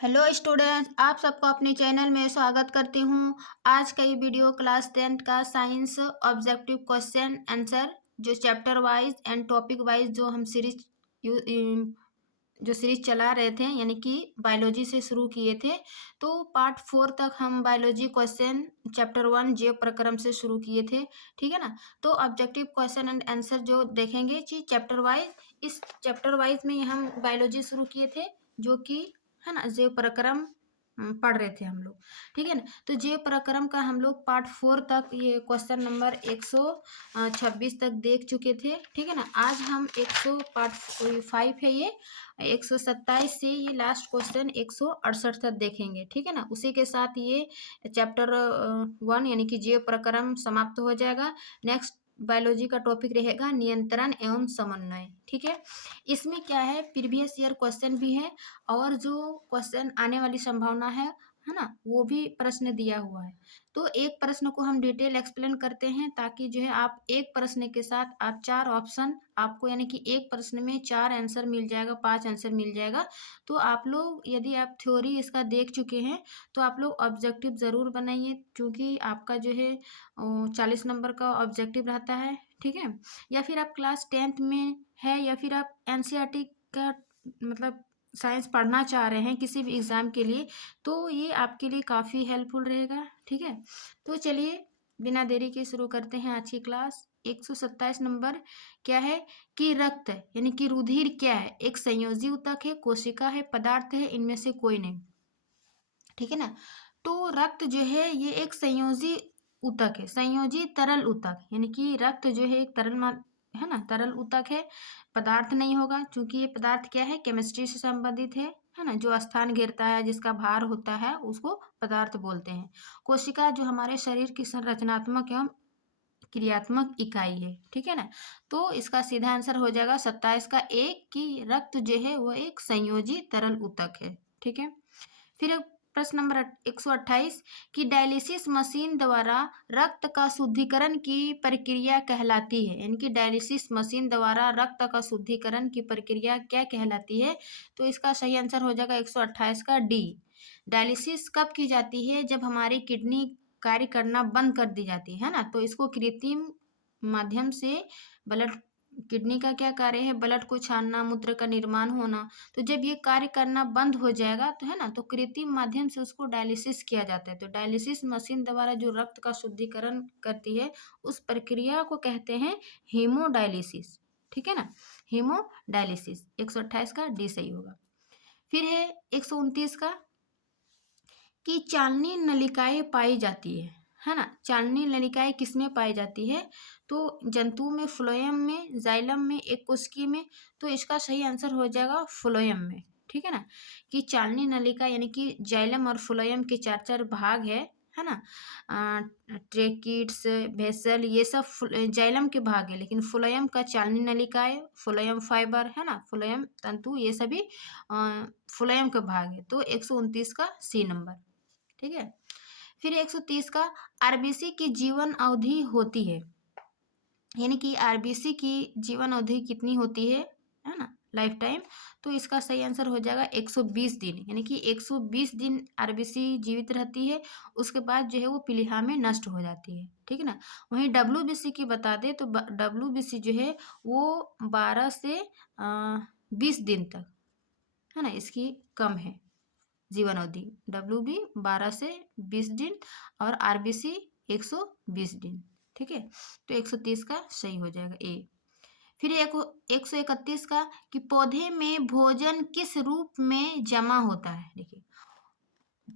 Hello students, आप सबको अपने चैनल में स्वागत करती हूँ। आज का ये वीडियो क्लास 10th का साइंस ऑब्जेक्टिव क्वेश्चन आंसर जो chapter wise and topic wise जो हम सीरीज चला रहे थे, यानी कि बायोलॉजी से शुरू किए थे। तो पार्ट 4 तक हम बायोलॉजी क्वेश्चन चैप्टर 1 जैव प्रक्रम से शुरू किए थे। ठीक है ना। तो ऑब्जेक्टिव क्वेश्चन एंड आंसर जो देखेंगे चैप्टर वाइज, इस चैप्टर वाइज में हम बायोलॉजी शुरू किए थे, जो कि है ना जैव प्रक्रम पढ़ रहे थे हम लोग। ठीक है ना। तो जैव प्रक्रम का हम लोग पार्ट 4 तक ये क्वेश्चन नंबर 126 तक देख चुके थे। ठीक है ना। आज हम 100 पार्ट 5 है ये, 127 से ये लास्ट क्वेश्चन 168 तक देखेंगे। ठीक है ना। उसी के साथ ये चैप्टर 1 यानी कि जैव प्रक्रम समाप्त हो जाएगा। नेक्स्ट बायोलॉजी का टॉपिक रहेगा नियंत्रण एवं समन्वय। ठीक है। इसमें क्या है, प्रीवियस ईयर क्वेश्चन भी है और जो क्वेश्चन आने वाली संभावना है ना, वो भी प्रश्न दिया हुआ है। तो एक प्रश्न को हम डिटेल एक्सप्लेन करते हैं, ताकि जो है आप एक प्रश्न के साथ आप 4 ऑप्शन आपको, यानी कि एक प्रश्न में 4 आंसर मिल जाएगा, 5 आंसर मिल जाएगा। तो आप लोग यदि आप थ्योरी इसका देख चुके हैं तो आप लोग ऑब्जेक्टिव ज़रूर बनाइए, क्योंकि आपका जो है 40 नंबर का ऑब्जेक्टिव रहता है। ठीक है। या फिर आप क्लास 10th में है, या फिर आप एनसीईआरटी का मतलब साइंस पढ़ना चाह रहे हैं किसी भी एग्ज़ाम के लिए, तो ये आपके लिए काफ़ी हेल्पफुल रहेगा। ठीक है। तो चलिए बिना देरी के शुरू करते हैं आज की क्लास। 127 नंबर क्या है कि रक्त यानी कि रुधिर क्या है, एक संयोजी ऊतक है, कोशिका है, पदार्थ है, इनमें से कोई नहीं। ठीक है ना। तो रक्त जो है ये एक संयोजी ऊतक है, संयोजी तरल ऊतक, यानी कि रक्त जो है एक तरल है ना, तरल ऊतक है, पदार्थ नहीं होगा, क्योंकि ये पदार्थ क्या है, केमिस्ट्री से संबंधित है ना। जो स्थान घेरता है, जिसका भार होता है, उसको पदार्थ बोलते हैं। कोशिका जो हमारे शरीर की संरचनात्मक एवं क्रियात्मक इकाई है। ठीक है ना। तो इसका सीधा आंसर हो जाएगा 27 का एक, कि रक्त जो है वो एक संयोजी तरल ऊतक है। ठीक है। फिर प्रश्न नंबर 128 कि डायलिसिस मशीन द्वारा रक्त का शुद्धिकरण की प्रक्रिया कहलाती है, यानी कि डायलिसिस मशीन द्वारा रक्त का शुद्धिकरण की प्रक्रिया क्या कहलाती है। तो इसका सही आंसर हो जाएगा 128 का डी। डायलिसिस कब की जाती है, जब हमारी किडनी कार्य करना बंद कर दी जाती है ना। तो इसको कृत्रिम माध्यम से ब्लड, किडनी का क्या कार्य है, ब्लड को छानना, मूत्र का निर्माण होना। तो जब ये कार्य करना बंद हो जाएगा तो है ना, तो कृत्रिम माध्यम से उसको डायलिसिस किया जाता है। तो डायलिसिस मशीन द्वारा जो रक्त का शुद्धिकरण करती है, उस प्रक्रिया को कहते हैं हीमोडायलिसिस। ठीक है ना। हीमोडायलिसिस 128 का डी सही होगा। फिर है 129 का कि चालनी नलिकाएं पाई जाती है ना। चालनी नलिकाएं किसमें पाई जाती है, तो जंतु में, फ्लोएम में, जाइलम में, एक कोशिकी में। तो इसका सही आंसर हो जाएगा फ्लोएम में। ठीक है ना। कि चालनी नलिका यानी कि जाइलम और फ्लोएम के 4 भाग है ना। ट्रेकिट्स, वेसल, ये सब जाइलम के भाग है, लेकिन फ्लोएम का चालनी नलिकाएं, फ्लोएम फाइबर है ना, फ्लोएम तंतु, ये सभी फ्लोएम के भाग है। तो 129 का सी नंबर। ठीक है। फिर 130 का आरबीसी की जीवन अवधि होती है, यानी कि आरबीसी की जीवन अवधि कितनी होती है ना, लाइफ टाइम। तो इसका सही आंसर हो जाएगा 120 दिन, यानी कि 120 दिन आरबीसी जीवित रहती है। उसके बाद जो है वो पीलिया में नष्ट हो जाती है। ठीक है ना। वहीं डब्ल्यूबीसी की बता दें तो डब्ल्यूबीसी जो है वो 12 से 20 दिन तक है ना, इसकी कम है जीवन अवधि। डब्ल्यू बी 12 से 20 दिन और आरबीसी 120 दिन। ठीक है। तो 130 का सही हो जाएगा ए। फिर 131 का कि पौधे में भोजन किस रूप में जमा होता है। देखिए,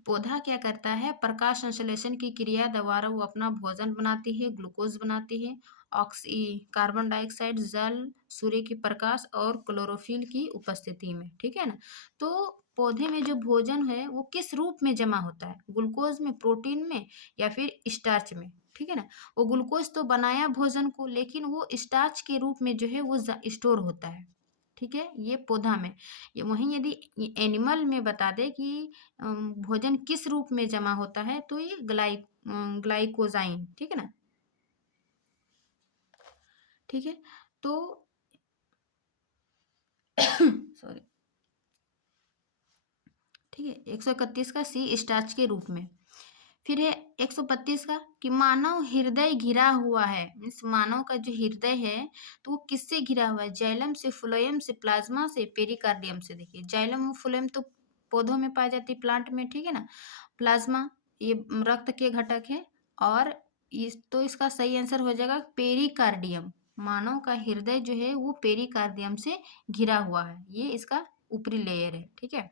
पौधा क्या करता है, प्रकाश संश्लेषण की क्रिया द्वारा वो अपना भोजन बनाती है, ग्लूकोज बनाती है, कार्बन डाइऑक्साइड, जल, सूर्य की प्रकाश और क्लोरोफिल की उपस्थिति में। ठीक है ना। तो पौधे में जो भोजन है वो किस रूप में जमा होता है, ग्लूकोज में, प्रोटीन में, या फिर स्टार्च में। ठीक है ना। वो ग्लूकोज तो बनाया भोजन को, लेकिन वो स्टार्च के रूप में जो है वो स्टोर होता है। ठीक है। ये पौधा में। ये वहीं यदि एनिमल में बता दे कि भोजन किस रूप में जमा होता है, तो ये ग्लाइकोजाइन। ठीक है ना। ठीक है। तो सॉरी। ठीक है। 131 का सी स्टार्च के रूप में। फिर है 132 का कि मानव हृदय घिरा हुआ है, मीन्स मानव का जो हृदय है तो वो किससे घिरा हुआ है? जाइलम से, फ्लोएम से, प्लाज्मा से, पेरिकार्डियम से। देखिए जाइलम और फ्लोएम तो पौधों में पाई जाती है, प्लांट में, ठीक है ना। प्लाज्मा ये रक्त के घटक है, और इसका सही आंसर हो जाएगा पेरिकार्डियम। मानव का हृदय जो है वो पेरिकार्डियम से घिरा हुआ है, ये इसका ऊपरी लेयर है, ठीक है।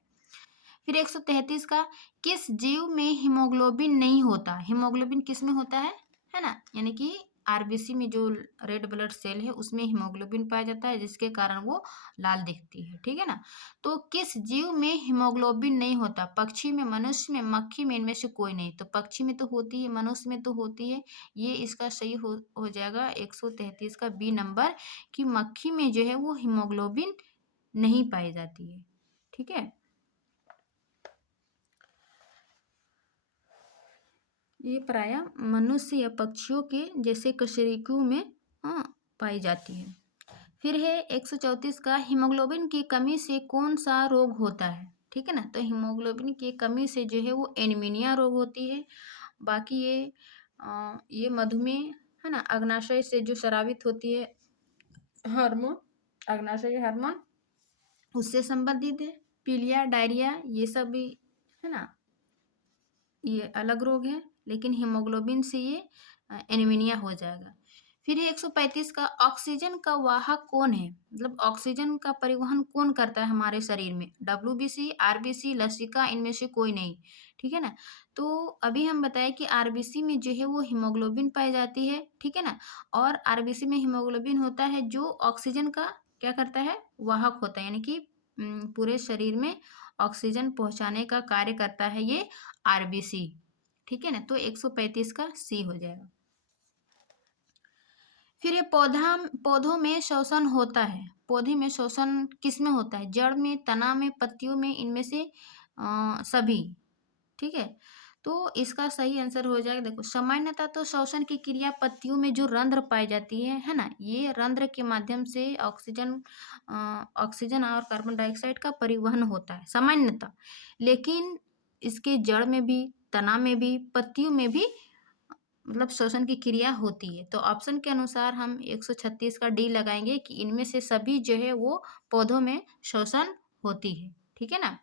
फिर 133 का किस जीव में हीमोग्लोबिन नहीं होता? हीमोग्लोबिन किस में होता है ना, यानी कि आरबीसी में जो रेड ब्लड सेल है उसमें हीमोग्लोबिन पाया जाता है, जिसके कारण वो लाल दिखती है, ठीक है ना। तो किस जीव में हीमोग्लोबिन नहीं होता? पक्षी में, मनुष्य में, मक्खी में, इनमें से कोई नहीं। तो पक्षी में तो होती है, मनुष्य में तो होती है, ये इसका सही हो जाएगा 133 का बी नंबर, कि मक्खी में जो है वो हीमोग्लोबिन नहीं पाई जाती है, ठीक है। ये प्रायः मनुष्य या पक्षियों के जैसे कशेरुकियों में पाई जाती है। फिर है 134 का हीमोग्लोबिन की कमी से कौन सा रोग होता है? ठीक है ना। तो हीमोग्लोबिन की कमी से जो है वो एनीमिया रोग होती है। बाकी ये मधुमेह है ना, अग्नाशय से जो स्रावित होती है हार्मोन, अग्नाशय हार्मोन, उससे संबंधित है। पीलिया, डायरिया, ये सब भी है ना, ये अलग रोग है, लेकिन हीमोग्लोबिन से ये एनीमिया हो जाएगा। फिर 135 का ऑक्सीजन का वाहक कौन है? मतलब ऑक्सीजन का परिवहन कौन करता है हमारे शरीर में? डब्ल्यूबीसी, आरबीसी, लसिका, इनमें से कोई नहीं, ठीक है ना। तो अभी हम बताएं कि आरबीसी में जो है वो हीमोग्लोबिन पाई जाती है, ठीक है ना। और आरबीसी में हीमोग्लोबिन होता है जो ऑक्सीजन का क्या करता है? वाहक होता है, यानी कि पूरे शरीर में ऑक्सीजन पहुंचाने का कार्य करता है ये आरबीसी, ठीक है ना। तो 135 का सी हो जाएगा। फिर ये पौधों में श्वसन होता है। पौधे में श्वसन किस में होता है? जड़ में, तना में, पत्तियों में, इनमें से सभी, ठीक है। तो इसका सही आंसर हो जाएगा, देखो सामान्यतः तो श्वसन की क्रिया पत्तियों में जो रंध्र पाई जाती है ना, ये रंध्र के माध्यम से ऑक्सीजन और कार्बन डाइऑक्साइड का परिवहन होता है सामान्यतः। लेकिन इसके जड़ में भी, तना में भी, पत्तियों में भी मतलब श्वसन की क्रिया होती है। तो ऑप्शन के अनुसार हम 136 का डी लगाएंगे कि इनमें से सभी जो है वो पौधों में श्वसन होती है, ठीक है ना।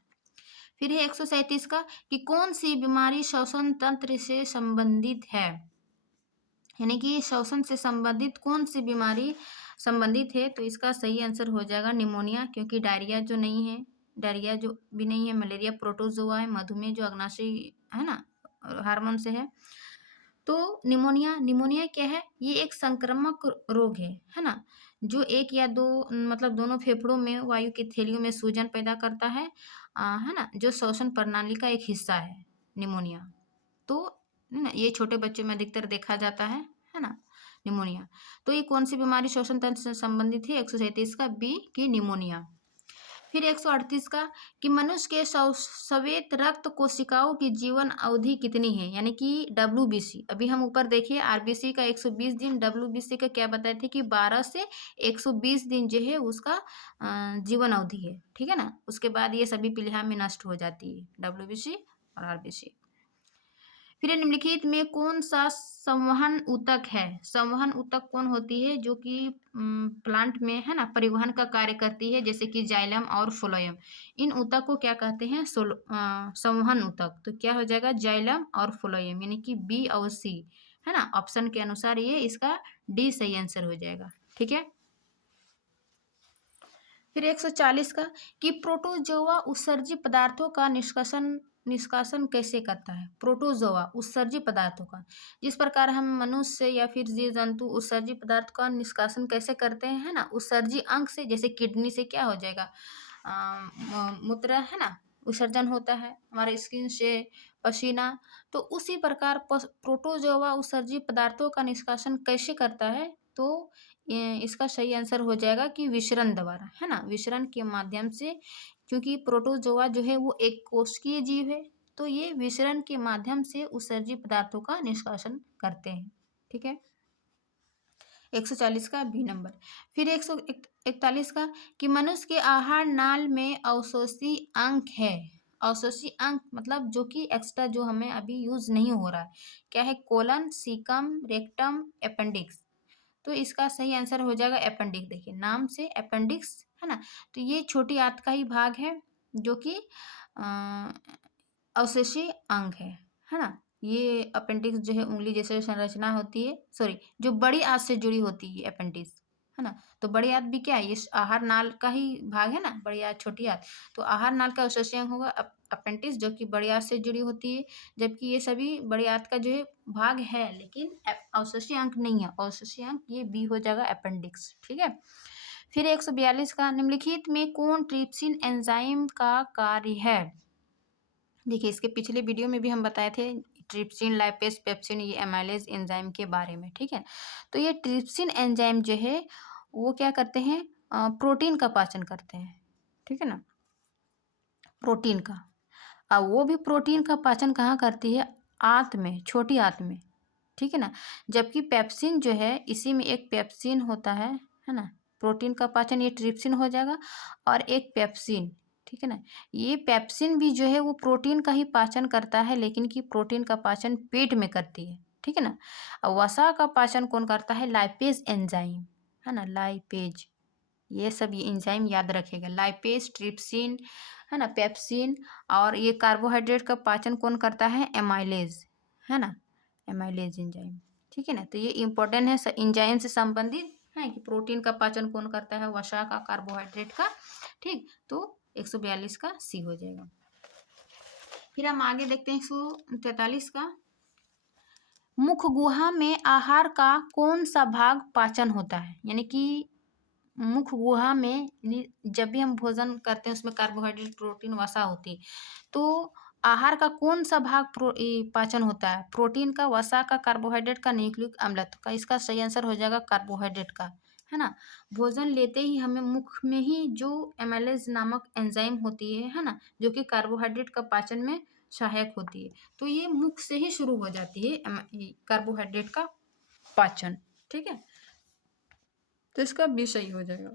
फिर है 137 का कि कौन सी बीमारी श्वसन तंत्र से संबंधित है, यानी कि श्वसन से संबंधित कौन सी बीमारी संबंधित है? तो इसका सही आंसर हो जाएगा निमोनिया, क्योंकि डायरिया जो नहीं है, डायरिया जो भी नहीं है, मलेरिया प्रोटोजोआ है, मधुमेह जो अग्नाशय है ना हार्मोन से है। तो निमोनिया क्या है? ये एक संक्रामक रोग है ना, जो एक या दो मतलब दोनों फेफड़ों में वायु के थैलियों में सूजन पैदा करता है ना, जो श्वसन प्रणाली का एक हिस्सा है निमोनिया। तो है ना, ये छोटे बच्चों में अधिकतर देखा जाता है ना निमोनिया। तो ये कौन सी बीमारी श्वसन तंत्र से संबंधित है? 137 का बी की निमोनिया। फिर 138 का कि मनुष्य के श्वेत रक्त कोशिकाओं की जीवन अवधि कितनी है, यानी कि डब्ल्यूबीसी। अभी हम ऊपर देखिए आरबीसी का 120 दिन, डब्ल्यूबीसी का क्या बताए थे कि 12 से 120 दिन जो है उसका जीवन अवधि है, ठीक है ना। उसके बाद ये सभी पीलिया में नष्ट हो जाती है, डब्ल्यूबीसी और आरबीसी। फिर निम्नलिखित में कौन सा संवहन ऊतक है? संवहन ऊतक कौन होती है? जो कि प्लांट में है ना परिवहन का कार्य करती है, जैसे कि जाइलम और फ्लोएम। इन ऊतक को क्या कहते हैं? संवहन ऊतक। तो क्या हो जाएगा? जाइलम और फ्लोएम, यानी कि बी और सी, है ना। ऑप्शन के अनुसार ये इसका डी सही आंसर हो जाएगा, ठीक है। फिर 140 का कि प्रोटोजोआ उत्सर्जी पदार्थों का निष्कासन कैसे करता है? प्रोटोजोआ उत्सर्जी पदार्थों का, जिस प्रकार हम मनुष्य या फिर जीव जंतु उत्सर्जी पदार्थ का निष्कासन कैसे करते हैं, है ना, उत्सर्जी अंग से। जैसे किडनी से क्या हो जाएगा? मूत्र है ना विसर्जन होता है, हमारे स्किन से पसीना। तो उसी प्रकार प्रोटोजोआ उत्सर्जी पदार्थों का निष्कासन कैसे करता है? तो इसका सही आंसर हो जाएगा कि विसरण द्वारा, है ना, विसरण के माध्यम से। क्योंकि प्रोटोजोआ जो है वो एक कोशिकीय जीव है, तो ये विसरण के माध्यम से उत्सर्जी पदार्थों का निष्कासन करते हैं, ठीक है। 140 का बी नंबर। फिर 141 का कि मनुष्य के आहार नाल में अवशोषी अंग है। अवशोषी अंग मतलब जो कि एक्स्ट्रा जो हमें अभी यूज नहीं हो रहा है, क्या है? Colon, caecum, rectum, appendix. तो इसका सही आंसर हो जाएगा अपेंडिक्स। देखिए नाम से अपेंडिक्स है ना, तो ये छोटी आंत का ही भाग है जो कि अवशेषी अंग है ना। ये अपेंडिक्स जो है उंगली जैसे संरचना होती है, सॉरी जो बड़ी आंत से जुड़ी होती है अपेंडिक्स, है ना। तो बड़ी आंत भी क्या है? ये आहार नाल का ही भाग है ना, बड़ी आंत छोटी आंत। तो आहार नाल का अवशेषी अंग होगा अपेंडिक्स, जो कि बड़ी आंत से जुड़ी होती है, जबकि ये सभी बड़ी आंत का जो है भाग है, लेकिन अवशेषी अंग नहीं है। अवशेषी अंग ये बी हो जाएगा अपेंडिक्स, ठीक है। फिर 142 का, निम्नलिखित में कौन ट्रिप्सिन एंजाइम का कार्य है? देखिए इसके पिछले वीडियो में भी हम बताए थे ट्रिप्सिन, लाइपेज, पेप्सिन, ये एमाइलेज एंजाइम के बारे में, ठीक है। तो ये ट्रिप्सिन एंजाइम जो है वो क्या करते हैं? प्रोटीन का पाचन करते हैं, ठीक है ना, प्रोटीन का। अब वो भी प्रोटीन का पाचन कहाँ करती है? आंत में, छोटी आंत में, ठीक है ना। जबकि पेप्सिन जो है, इसी में एक पेप्सिन होता है ना। प्रोटीन का पाचन ये ट्रिप्सिन हो जाएगा, और एक पेप्सिन, ठीक है ना। ये पेप्सिन भी जो है वो प्रोटीन का ही पाचन करता है, लेकिन कि प्रोटीन का पाचन पेट में करती है, ठीक है ना। और वसा का पाचन कौन करता है? लाइपेज एंजाइम, है ना, लाइपेज। ये सब ये एंजाइम याद रखेगा, लाइपेज, ट्रिप्सिन, है ना, पेप्सिन। और ये कार्बोहाइड्रेट का पाचन कौन करता है? एमाइलेज, है ना, एमाइलेज एंजाइम, ठीक है ना। तो ये इंपॉर्टेंट है, एंजाइम से संबंधित है कि प्रोटीन का पाचन कौन करता है? वसा का, कार्बोहाइड्रेट का, ठीक। तो 142 का सी हो जाएगा। फिर हम आगे देखते हैं 143 का, मुख गुहा में आहार का कौन सा भाग पाचन होता है? यानी कि मुख गुहा में जब भी हम भोजन करते हैं उसमें कार्बोहाइड्रेट, प्रोटीन, वसा होती है। तो आहार का कौन सा भाग पाचन होता है? प्रोटीन का, वसा का, कार्बोहाइड्रेट का, न्यूक्लिक अम्लत्व का। इसका सही आंसर हो जाएगा कार्बोहाइड्रेट का, है ना। भोजन लेते ही हमें मुख में ही जो एमाइलेज नामक एंजाइम होती है ना, जो कि कार्बोहाइड्रेट का पाचन में सहायक होती है। तो ये मुख से ही शुरू हो जाती है कार्बोहाइड्रेट का पाचन, ठीक है। तो इसका बी सही हो जाएगा।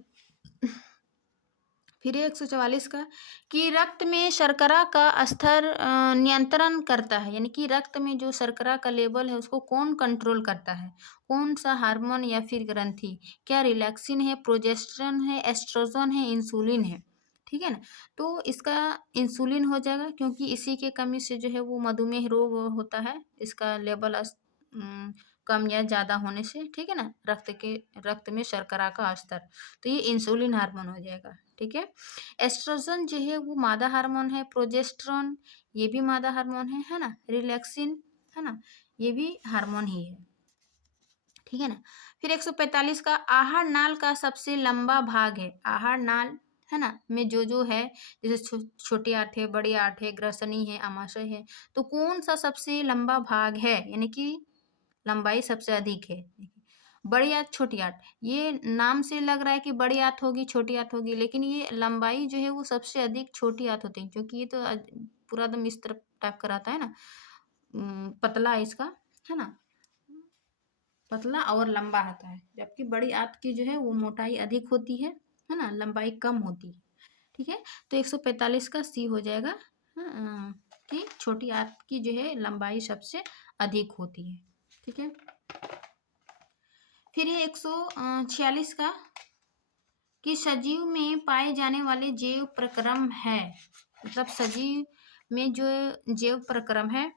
फिर 144 का, कि रक्त में शर्करा का स्तर नियंत्रण करता है। यानी कि रक्त में जो शर्करा का लेवल है उसको कौन कंट्रोल करता है? कौन सा हार्मोन या फिर ग्रंथि? क्या रिलैक्सिन है, प्रोजेस्टेरोन है, एस्ट्रोजन है, इंसुलिन है, ठीक है ना। तो इसका इंसुलिन हो जाएगा, क्योंकि इसी के कमी से जो है वो मधुमेह रोग होता है, इसका लेवल कम या ज़्यादा होने से, ठीक है ना, रक्त में शर्करा का स्तर। तो ये इंसुलिन हार्मोन हो जाएगा, ठीक है। एस्ट्रोजन जो है वो मादा हार्मोन है, प्रोजेस्टेरोन ये भी मादा हार्मोन है ना, रिलैक्सिन, है ना, ये भी हार्मोन ही है, ठीक है ना। फिर 145 का, आहार नाल का सबसे लंबा भाग है। आहार नाल, है ना, में जो है, जैसे छोटी आंत है, बड़ी आंत है, ग्रसनी है, आमाशय है। तो कौन सा सबसे लंबा भाग है? यानी कि लंबाई सबसे अधिक है। बड़ी आंत, छोटी आंत, ये नाम से लग रहा है कि बड़ी आंत होगी, छोटी आंत होगी, लेकिन ये लंबाई जो है वो सबसे अधिक छोटी आंत होती है, क्योंकि ये तो पूरा एकदम इस तरफ टाइप का रहता है ना, पतला है इसका, है ना, पतला और लंबा रहता है। जबकि बड़ी आंत की जो है वो मोटाई अधिक होती है ना, लंबाई कम होती है, ठीक है। तो 145 का सी हो जाएगा, कि छोटी आंत की जो है लंबाई सबसे अधिक होती है, ठीक है। फिर ये 146 का, कि सजीव में पाए जाने वाले जैव प्रक्रम है। मतलब सजीव में जो जैव प्रक्रम है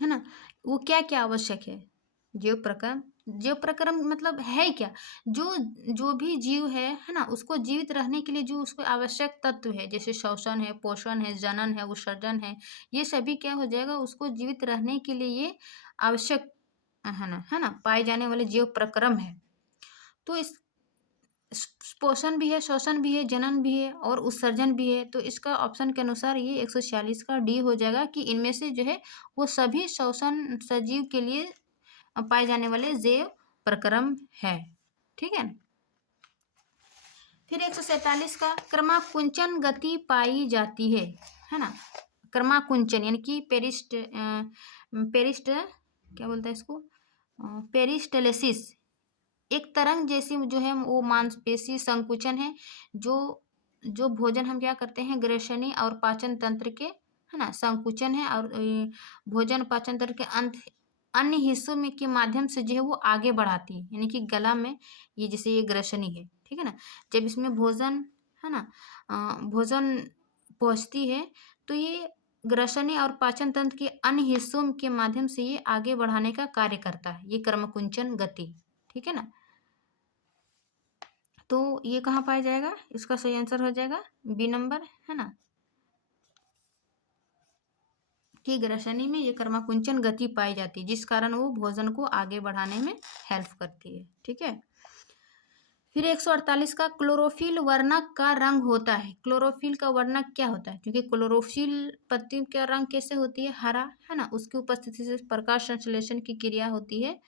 ना, वो क्या क्या आवश्यक है? जैव प्रक्रम मतलब है क्या? जो जो भी जीव है ना, उसको जीवित रहने के लिए जो उसको आवश्यक तत्व है, जैसे श्वसन है, पोषण है, जनन है, उत्सर्जन है, ये सभी क्या हो जाएगा? उसको जीवित रहने के लिए ये आवश्यक है ना, पाए जाने वाले जैव प्रक्रम है। तो इस पोषण भी है, श्वसन भी है, जनन भी है और उत्सर्जन भी है। तो इसका ऑप्शन के अनुसार ये 146 का डी हो जाएगा, कि इनमें से जो है वो सभी श्वसन सजीव के लिए पाए जाने वाले जैव प्रक्रम है, ठीक है। फिर 147 का, क्रमाकुंचन गति पाई जाती है ना। क्रमाकुंचन यानी कि पेरिस्ट क्या बोलता है इसको, पेरिस्टलिसिस, एक तरंग जैसी जो है वो मांसपेशी संकुचन है, जो जो भोजन हम क्या करते हैं, ग्रसनी और पाचन तंत्र के, है ना, संकुचन है, और भोजन पाचन तंत्र के अन्य हिस्सों में के माध्यम से जो है वो आगे बढ़ाती है, यानी कि गला में ये जैसे ये ग्रसनी है, ठीक है ना, जब इसमें भोजन, है ना, भोजन पहुँचती है तो ये ग्रसनी और पाचन तंत्र के अन्य हिस्सों के माध्यम से ये आगे बढ़ाने का कार्य करता है, ये कर्मकुंचन गति, ठीक है ना। तो ये कहाँ पाया जाएगा, इसका सही आंसर हो जाएगा बी नंबर, है ना, कि ग्रसनी में ये कर्मकुंचन गति पाई जाती है, जिस कारण वो भोजन को आगे बढ़ाने में हेल्प करती है, ठीक है। फिर 148 का, क्लोरोफिल वर्णक का रंग होता है। क्लोरोफिल का वर्णक क्या होता है, क्योंकि क्लोरोफिल पत्ती का रंग कैसे होती है, हरा, है ना, उसकी उपस्थिति से प्रकाश संश्लेषण की क्रिया होती है,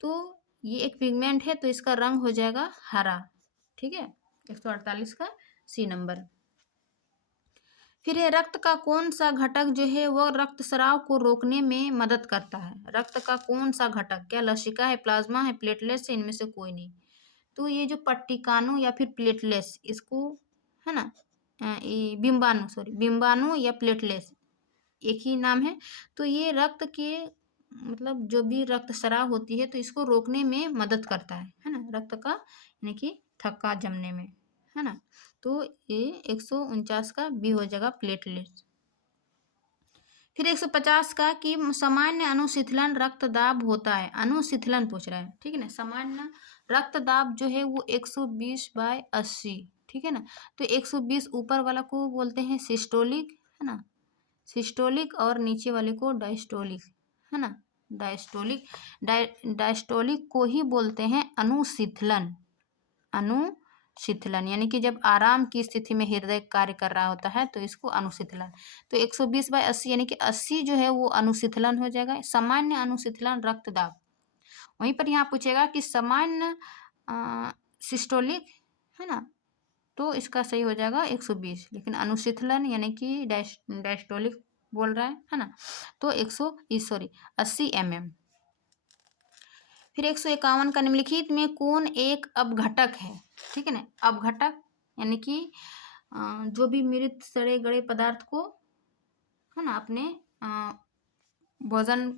तो ये एक पिगमेंट है, तो इसका रंग हो जाएगा हरा, ठीक है। 148 का सी नंबर। फिर ये रक्त का कौन सा घटक जो है वह रक्तस्राव को रोकने में मदद करता है। रक्त का कौन सा घटक, क्या लसिका है, प्लाज्मा है, प्लेटलेट्स है, इनमें से कोई नहीं। तो ये जो पट्टिकाणु या फिर प्लेटलेट्स, इसको, है ना, ये बिम्बाणु, सॉरी, बिम्बाणु या प्लेटलेट्स एक ही नाम है। तो ये रक्त के, मतलब जो भी रक्तस्राव होती है तो इसको रोकने में मदद करता है ना, रक्त का यानी कि थक्का जमने में, है ना। तो ये 149 का बी हो जाएगा, प्लेटलेट्स। फिर 150 का, कि सामान्य अनुशीतलन रक्तदाब होता है। अनुशीतलन पूछ रहा है, ठीक है ना। सामान्य रक्तदाब जो है वो 120/80, ठीक है ना। तो 120 ऊपर वाला को बोलते हैं सिस्टोलिक, है ना, सिस्टोलिक, और नीचे वाले को डायस्टोलिक, है ना, डायस्टोलिक। डायस्टोलिक को ही बोलते हैं अनुशीतलन। अनुशीतलन यानी कि जब आराम की स्थिति में हृदय कार्य कर रहा होता है तो इसको अनुशीतलन। तो 120/80 यानी कि 80 जो है वो अनुशीतलन हो जाएगा, सामान्य अनुशीतलन रक्तदाब। वहीं पर यहाँ पूछेगा कि सामान्य सिस्टोलिक, है ना, तो इसका सही हो जाएगा 120, लेकिन अनुशीतलन यानी कि डायस्टोलिक बोल रहा है ना, तो 80 mm। फिर 151 का, निम्नलिखित में कौन एक अपघटक है, ठीक है ना। अपघटक यानी कि जो भी मृत सड़े गड़े पदार्थ को, है ना, अपने भोजन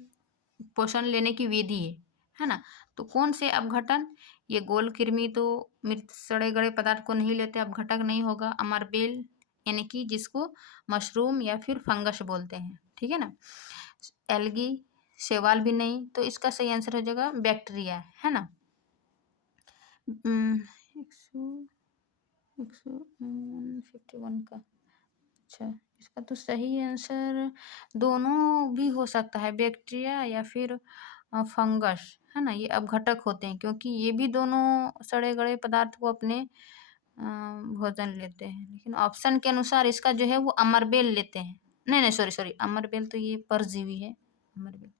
पोषण लेने की विधि है ना। तो कौन से अपघटन, ये गोल कृमि तो मृत सड़े गड़े पदार्थ को नहीं लेते, अपघटक नहीं होगा। अमरबेल यानी कि जिसको मशरूम या फिर फंगस बोलते हैं, ठीक है ना। एल्गी, शैवाल भी नहीं, तो इसका सही आंसर हो जाएगा बैक्टीरिया, है ना। 151 का, अच्छा, इसका तो सही आंसर दोनों भी हो सकता है, बैक्टीरिया या फिर फंगस, है ना। ये अपघटक होते हैं क्योंकि ये भी दोनों सड़े गड़े पदार्थ को अपने भोजन लेते हैं, लेकिन ऑप्शन के अनुसार इसका जो है वो अमरबेल लेते हैं। नहीं नहीं, सॉरी सॉरी, अमरबेल तो ये परजीवी है, अमरबेल,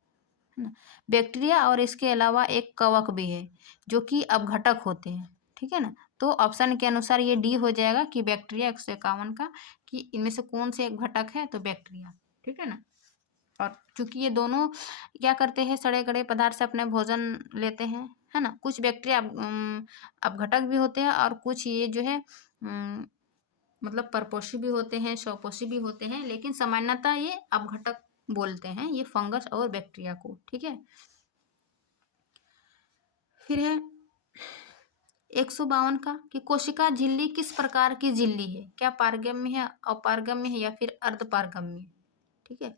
है ना। बैक्टीरिया और इसके अलावा एक कवक भी है जो कि अपघटक होते हैं, ठीक है ना। तो ऑप्शन के अनुसार ये डी हो जाएगा कि बैक्टीरिया, 151 का, कि इनमें से कौन से एक घटक है, तो बैक्टीरिया, ठीक है ना। और चूंकि ये दोनों क्या करते हैं, सड़े गड़े पदार्थ से अपने भोजन लेते हैं, है ना। कुछ बैक्टीरिया अपघटक भी होते हैं और कुछ ये जो है मतलब परपोषी भी होते हैं, स्वपोषी भी होते हैं, लेकिन सामान्यतः ये अपघटक बोलते हैं ये फंगस और बैक्टीरिया को, ठीक है। फिर है 152 का, कि कोशिका झिल्ली किस प्रकार की झिल्ली है, क्या पारगम्य है, अपारगम्य है, या फिर अर्धपारगम्य, ठीक है।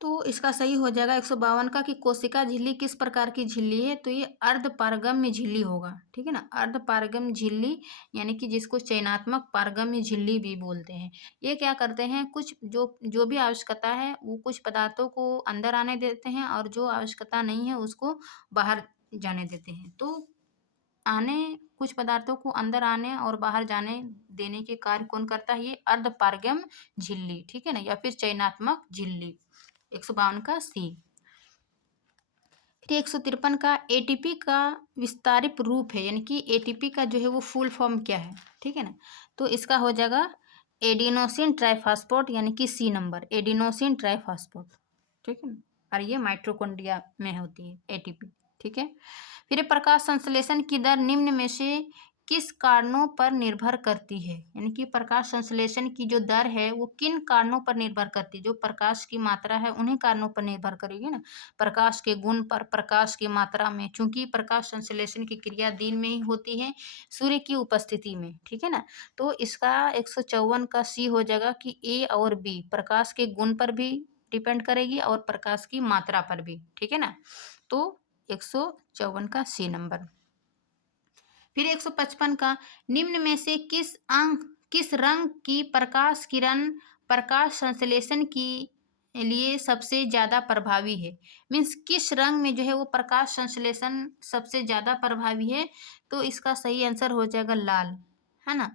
तो इसका सही हो जाएगा 152 का, कि कोशिका झिल्ली किस प्रकार की झिल्ली है, तो ये अर्धपारगम्य झिल्ली होगा, ठीक है ना। अर्धपारगम्य झिल्ली यानी कि जिसको चयनात्मक पारगम्य झिल्ली भी बोलते हैं। ये क्या करते हैं, कुछ जो भी आवश्यकता है वो कुछ पदार्थों को अंदर आने देते हैं और जो आवश्यकता नहीं है उसको बाहर जाने देते हैं। तो कुछ पदार्थों को अंदर आने और बाहर जाने देने के कार्य कौन करता है, ये अर्धपारगम्य झिल्ली, ठीक है ना, या फिर चयनात्मक झिल्ली। 152 का सी। फिर 153 का, एटीपी का विस्तारित रूप है, यानी कि एटीपी का जो है वो फुल फॉर्म क्या है, ठीक है ना। तो इसका हो जाएगा एडिनोसिन ट्राइफॉस्फेट, यानी कि सी नंबर, एडिनोसिन ट्राइफॉस्फेट, ठीक है ना। और ये माइटोकॉन्ड्रिया में होती है एटीपी, ठीक है। फिर प्रकाश संश्लेषण की दर निम्न में से किस कारणों पर निर्भर करती है, यानी कि प्रकाश संश्लेषण की जो दर है वो किन कारणों पर निर्भर करती है, जो प्रकाश की मात्रा है उन्हीं कारणों पर निर्भर करेगी ना, प्रकाश के गुण पर, प्रकाश की मात्रा में, चूंकि प्रकाश संश्लेषण की क्रिया दिन में ही होती है सूर्य की उपस्थिति में, ठीक है ना। तो इसका 154 का सी हो जाएगा कि ए और बी प्रकाश के गुण पर भी डिपेंड करेगी और प्रकाश की मात्रा पर भी, ठीक है ना। तो 154 का सी नंबर। फिर 155 का निम्न में से किस रंग की प्रकाश किरण प्रकाश संश्लेषण की लिए सबसे ज्यादा प्रभावी है, मीन्स किस रंग में जो है वो प्रकाश संश्लेषण सबसे ज्यादा प्रभावी है। तो इसका सही आंसर हो जाएगा लाल, है ना।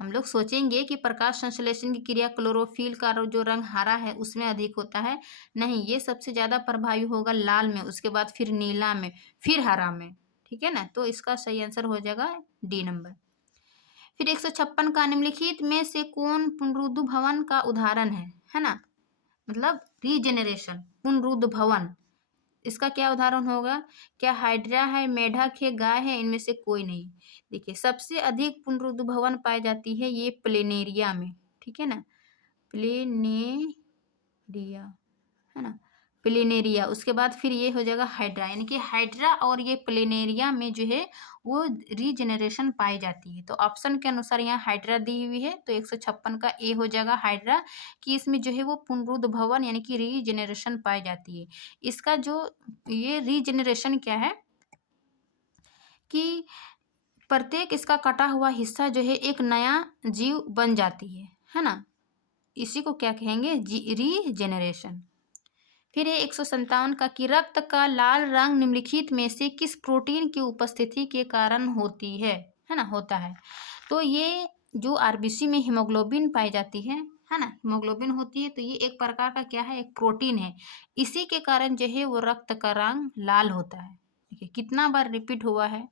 हम लोग सोचेंगे कि प्रकाश संश्लेषण की क्रिया क्लोरोफिल का जो रंग हरा है उसमें अधिक होता है, नहीं, ये सबसे ज्यादा प्रभावी होगा लाल में, उसके बाद फिर नीला में, फिर हरा में, ठीक है ना। तो इसका सही आंसर हो जाएगा डी नंबर। फिर 156 का निम्नलिखित में से कौन पुनरुद्भवन का उदाहरण है ना, मतलब रीजेनरेशन, पुनरुद्भवन, इसका क्या उदाहरण होगा, क्या हाइड्रा है, मेढक है, गाय है, इनमें से कोई नहीं। देखिए सबसे अधिक पुनरुद्भवन पाई जाती है ये प्लेनेरिया में, ठीक है ना, प्लेनेरिया, है ना, प्लेनेरिया। उसके बाद फिर ये हो जाएगा हाइड्रा, यानी कि हाइड्रा और ये प्लेनेरिया में जो है वो रीजेनरेशन पाई जाती है। तो ऑप्शन के अनुसार यहाँ हाइड्रा दी हुई है, तो 156 का ए हो जाएगा हाइड्रा, कि इसमें जो है वो पुनरुद्भवन यानी कि रीजेनरेशन पाई जाती है। इसका जो ये रीजेनरेशन क्या है कि प्रत्येक इसका कटा हुआ हिस्सा जो है एक नया जीव बन जाती है ना, इसी को क्या कहेंगे, रीजेनरेशन। फिर है 157 का कि रक्त का लाल रंग निम्नलिखित में से किस प्रोटीन की उपस्थिति के कारण होती है ना, होता है। तो ये जो आरबीसी में हीमोग्लोबिन पाई जाती है ना, हीमोग्लोबिन होती है, तो ये एक प्रकार का क्या है, एक प्रोटीन है, इसी के कारण जो है वो रक्त का रंग लाल होता है। देखिए कितना बार रिपीट हुआ है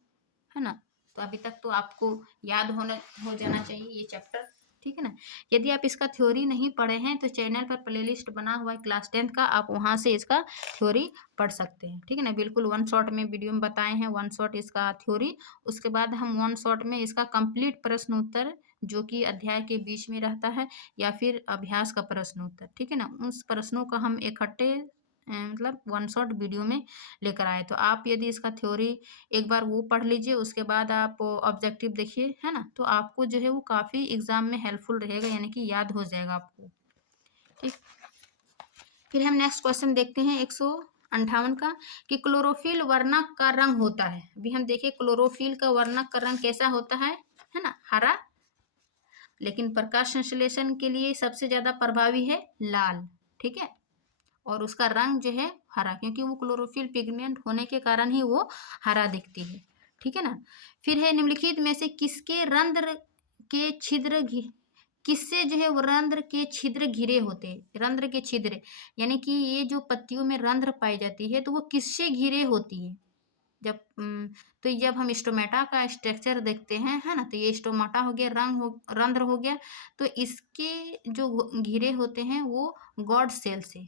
ना। तो अभी तक तो आपको याद हो जाना चाहिए ये चैप्टर, ठीक है ना। यदि आप इसका थ्योरी नहीं पढ़े हैं तो चैनल पर प्लेलिस्ट बना हुआ है क्लास 10 का, आप वहाँ से इसका थ्योरी पढ़ सकते हैं, ठीक है ना। बिल्कुल वन शॉट में वीडियो में बताए हैं, वन शॉट इसका थ्योरी, उसके बाद हम वन शॉट में इसका कंप्लीट प्रश्न उत्तर जो कि अध्याय के बीच में रहता है या फिर अभ्यास का प्रश्न उत्तर, ठीक है ना, उस प्रश्नों का हम इकट्ठे मतलब वन शॉट वीडियो में लेकर आए। तो आप यदि इसका थ्योरी एक बार वो पढ़ लीजिए, उसके बाद आप ऑब्जेक्टिव देखिए, है ना, तो आपको जो है वो काफ़ी एग्जाम में हेल्पफुल रहेगा, यानी कि याद हो जाएगा आपको, ठीक। फिर हम नेक्स्ट क्वेश्चन देखते हैं 158 का कि क्लोरोफिल वर्णक का रंग होता है। अभी हम देखिए क्लोरोफिल का वर्णक का रंग कैसा होता है ना, हरा, लेकिन प्रकाश संश्लेषण के लिए सबसे ज्यादा प्रभावी है लाल, ठीक है, और उसका रंग जो है हरा, क्योंकि वो क्लोरोफिल पिगमेंट होने के कारण ही वो हरा दिखती है, ठीक है ना। फिर है निम्नलिखित में से किसके रंध्र के छिद्र किससे जो है वो रंध्र के छिद्र घिरे होते हैं, रंध्र के छिद्र यानी कि ये जो पत्तियों में रंध्र पाई जाती है तो वो किससे घिरे होती है। जब तो जब हम स्टोमेटा का स्ट्रक्चर देखते हैं, है ना, तो ये स्टोमाटा हो गया, रंध्र हो गया, तो इसके जो घिरे होते हैं वो गॉड सेल से,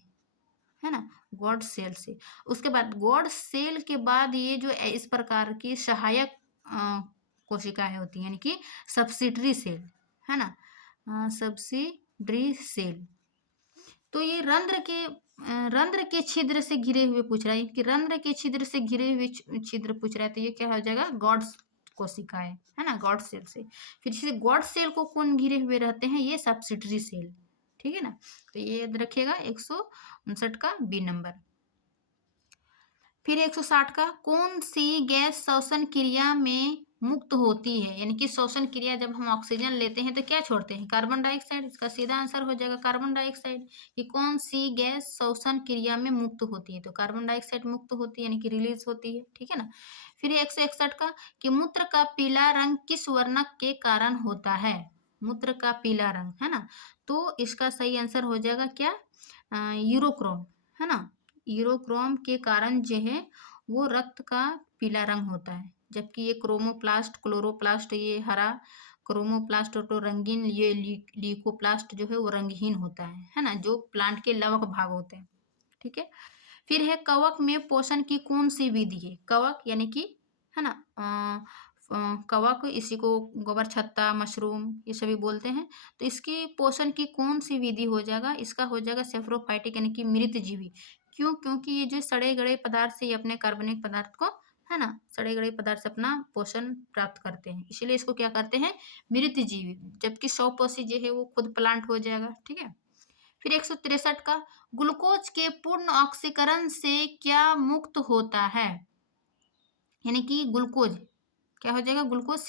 है ना, गॉड सेल से। उसके बाद गॉड सेल के बाद ये जो इस प्रकार की सहायक कोशिकाएं होती हैं, यानी कि सब्सिडरी सेल, है ना, सब्सिडरी सेल। तो ये रंध्र के छिद्र से घिरे हुए पूछ रहा है कि रंध्र के छिद्र से घिरे हुए छिद्र पूछ रहा है, तो ये क्या हो जाएगा, गॉड कोशिकाएं, है ना, गॉड सेल से। फिर इसे गॉड सेल को कौन घिरे हुए रहते हैं, ये सब्सिडरी सेल, ठीक है ना। तो ये याद रखिएगा 159 का बी नंबर। फिर 160 का कौन सी गैस श्वसन क्रिया में मुक्त होती है, यानी कि श्वसन क्रिया जब हम ऑक्सीजन लेते हैं तो क्या छोड़ते हैं, कार्बन डाइऑक्साइड। इसका सीधा आंसर हो जाएगा कार्बन डाइऑक्साइड। कि कौन सी गैस श्वसन क्रिया में मुक्त होती है, तो कार्बन डाइऑक्साइड मुक्त होती है, यानी कि रिलीज होती है, ठीक है ना। फिर 161 का कि मूत्र का पीला रंग किस वर्णक के कारण होता है, मूत्र का पीला रंग, है ना। तो इसका सही आंसर हो जाएगा क्या, यूरोक्रोम, है ना, यूरोक्रोम के कारण जो है वो रक्त का पीला रंग होता है, जबकि ये क्रोमोप्लास्ट, क्लोरोप्लास्ट ये हरा, क्रोमोप्लास्ट तो रंगीन, ये ल्यूकोप्लास्ट जो है वो रंगहीन होता है ना, जो प्लांट के लवक भाग होते हैं, ठीक है। फिर है कवक में पोषण की कौन सी विधि है? कवक यानी कि है ना कवक, इसी को गोबर छत्ता, मशरूम ये सभी बोलते हैं। तो इसकी पोषण की कौन सी विधि हो जाएगा? इसका हो जाएगा सेफ्रोफाइटिक यानी कि मृतजीवी। क्यों? क्योंकि ये जो सड़े गले पदार्थ से ये अपने कार्बनिक पदार्थ को है ना सड़े गले पदार्थ से अपना पोषण प्राप्त करते हैं, इसीलिए इसको क्या करते हैं? मृतजीवी। जबकि स्वपोषी जो है वो खुद प्लांट हो जाएगा। ठीक है। फिर 163 का ग्लूकोज के पूर्ण ऑक्सीकरण से क्या मुक्त होता है? यानी कि ग्लूकोज क्या हो जाएगा? ग्लूकोज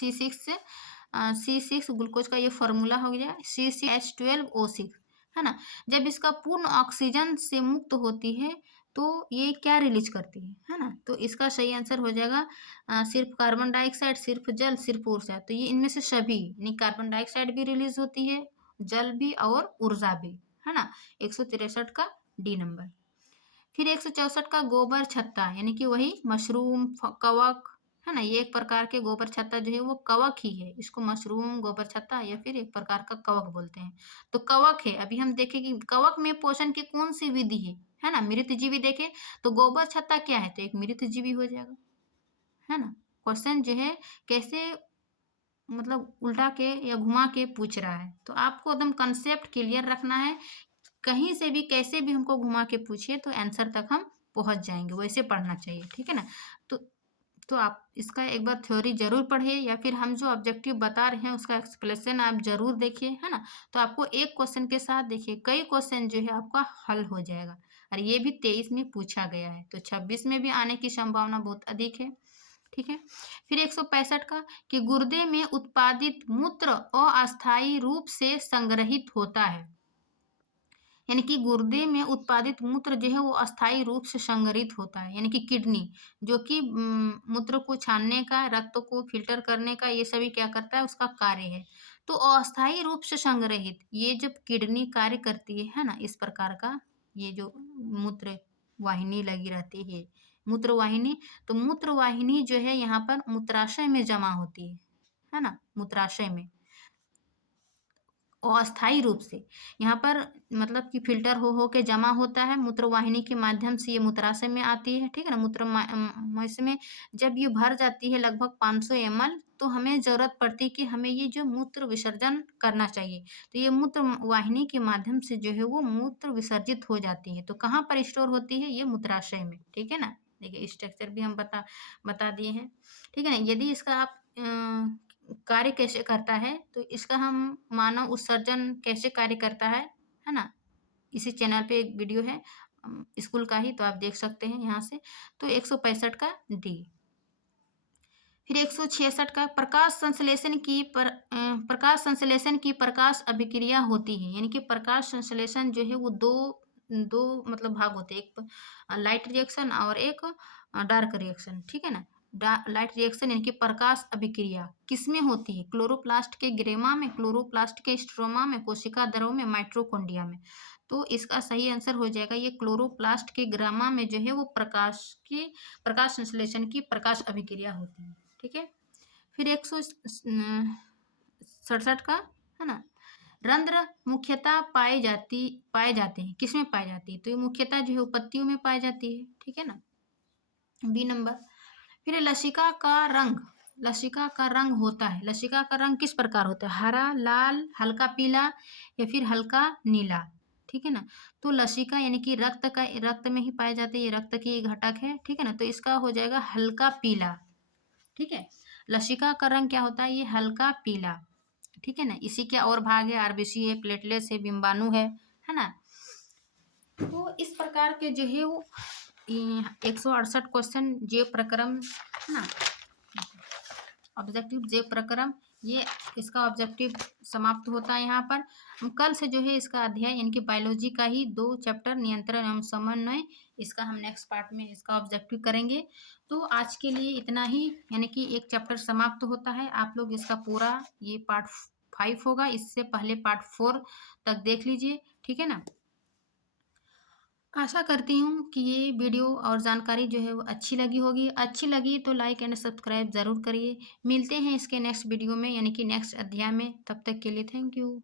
C6 ग्लूकोज का ये फॉर्मूला हो गया C6H12O6 है ना। जब इसका पूर्ण ऑक्सीजन से मुक्त होती है तो ये क्या रिलीज करती है ना। तो इसका सही आंसर हो जाएगा सिर्फ कार्बन डाइऑक्साइड, सिर्फ जल, सिर्फ ऊर्जा। तो ये इनमें से सभी यानी कार्बन डाइऑक्साइड भी रिलीज होती है, जल भी और ऊर्जा भी है ना। 163 का डी नंबर। फिर 164 का गोबर छत्ता यानी कि वही मशरूम कवक है ना। ये एक प्रकार के गोबर छत्ता जो है वो कवक ही है, इसको मशरूम गोबर छत्ता या फिर एक प्रकार का कवक बोलते हैं। तो कवक है। अभी हम देखें कि कवक में पोषण की कौन सी विधि है ना। मृतजीवी देखें तो गोबर छत्ता क्या है? तो एक मृतजीवी हो जाएगा है ना। क्वेश्चन जो है कैसे मतलब उल्टा के या घुमा के पूछ रहा है, तो आपको एकदम कंसेप्ट क्लियर रखना है। कहीं से भी कैसे भी हमको घुमा के पूछिए तो आंसर तक हम पहुंच जाएंगे, वैसे पढ़ना चाहिए। ठीक है ना। तो तो आप इसका एक बार थ्योरी जरूर पढ़िए या फिर हम जो ऑब्जेक्टिव बता रहे हैं उसका एक्सप्लेनेशन आप जरूर देखिए है ना। तो आपको एक क्वेश्चन के साथ देखिए कई क्वेश्चन जो है आपका हल हो जाएगा। और ये भी 23 में पूछा गया है, तो 26 में भी आने की संभावना बहुत अधिक है। ठीक है। फिर 165 का कि गुर्दे में उत्पादित मूत्र अस्थायी रूप से संग्रहित होता है। यानी कि गुर्दे में उत्पादित मूत्र जो है वो अस्थायी रूप से संग्रहित होता है। यानी कि किडनी जो कि मूत्र को छानने का, रक्त को फिल्टर करने का, ये सभी क्या करता है? उसका कार्य है। तो अस्थायी रूप से संग्रहित ये जब किडनी कार्य करती है ना, इस प्रकार का ये जो मूत्र वाहिनी लगी रहती है मूत्र वाहिनी, तो मूत्र वाहिनी जो है यहाँ पर मूत्राशय में जमा होती है ना। मूत्राशय में अस्थायी रूप से यहाँ पर मतलब कि फिल्टर हो के जमा होता है मूत्र वाहिनी के माध्यम से, ये मूत्राशय में आती है। ठीक है ना। मूत्र में जब ये भर जाती है लगभग 500 ml, तो हमें जरूरत पड़ती है कि हमें ये जो मूत्र विसर्जन करना चाहिए। तो ये मूत्र वाहिनी के माध्यम से जो है वो मूत्र विसर्जित हो जाती है। तो कहाँ पर स्टोर होती है? ये मूत्राशय में। ठीक है ना। देखिए स्ट्रक्चर भी हम बता दिए हैं। ठीक है ना। यदि इसका आप कार्य कैसे करता है तो इसका हम मानव उत्सर्जन कैसे कार्य करता है ना। इसी चैनल पे एक वीडियो है स्कूल का ही, तो आप देख सकते हैं यहाँ से। तो 165 का डी। फिर 166 का प्रकाश संश्लेषण की प्रकाश अभिक्रिया होती है। यानी कि प्रकाश संश्लेषण जो है वो दो मतलब भाग होते हैं, एक लाइट रिएक्शन और एक डार्क रिएक्शन। ठीक है ना। लाइट रिएक्शन यानी कि प्रकाश अभिक्रिया किसमें होती है? क्लोरोप्लास्ट के ग्रेमा में, क्लोरोप्लास्ट के स्ट्रोमा में, कोशिका द्रव में, माइटोकॉन्ड्रिया में। तो इसका सही आंसर हो जाएगा ये क्लोरोप्लास्ट के ग्रामा में जो है वो प्रकाश संश्लेषण की प्रकाश अभिक्रिया होती है। ठीक है। फिर 167 का है ना। रंध्र मुख्यतः पाए जाते हैं, किसमें पाए जाती है? तो ये मुख्यतः जो है पत्तियों में पाई जाती है। ठीक है ना। B number. फिर लसिका का रंग होता है। लसिका का रंग किस प्रकार होता है? हरा, लाल, हल्का पीला या फिर हल्का नीला। ठीक है ना। तो लसिका यानी कि रक्त में ही पाए जाते हैं, ये रक्त की घटक है। ठीक है ना। तो इसका हो जाएगा हल्का पीला। ठीक है। लसिका का रंग क्या होता है? ये हल्का पीला। ठीक है ना। इसी के और भाग है, आरबीसी है, प्लेटलेट्स है, बिम्बाणु है ना। तो इस प्रकार के जो है वो 168 क्वेश्चन जे प्रक्रम है ना, ऑब्जेक्टिव जे प्रक्रम, ये इसका ऑब्जेक्टिव समाप्त होता है यहाँ पर। हम कल से जो है इसका अध्याय यानी कि बायोलॉजी का ही 2 चैप्टर नियंत्रण एवं समन्वय, इसका हम नेक्स्ट पार्ट में इसका ऑब्जेक्टिव करेंगे। तो आज के लिए इतना ही, यानी कि एक चैप्टर समाप्त होता है। आप लोग इसका पूरा ये पार्ट 5 होगा, इससे पहले पार्ट 4 तक देख लीजिए। ठीक है ना। आशा करती हूँ कि ये वीडियो और जानकारी जो है वो अच्छी लगी होगी। अच्छी लगी तो लाइक एंड सब्सक्राइब ज़रूर करिए। मिलते हैं इसके नेक्स्ट वीडियो में यानी कि नेक्स्ट अध्याय में। तब तक के लिए थैंक यू।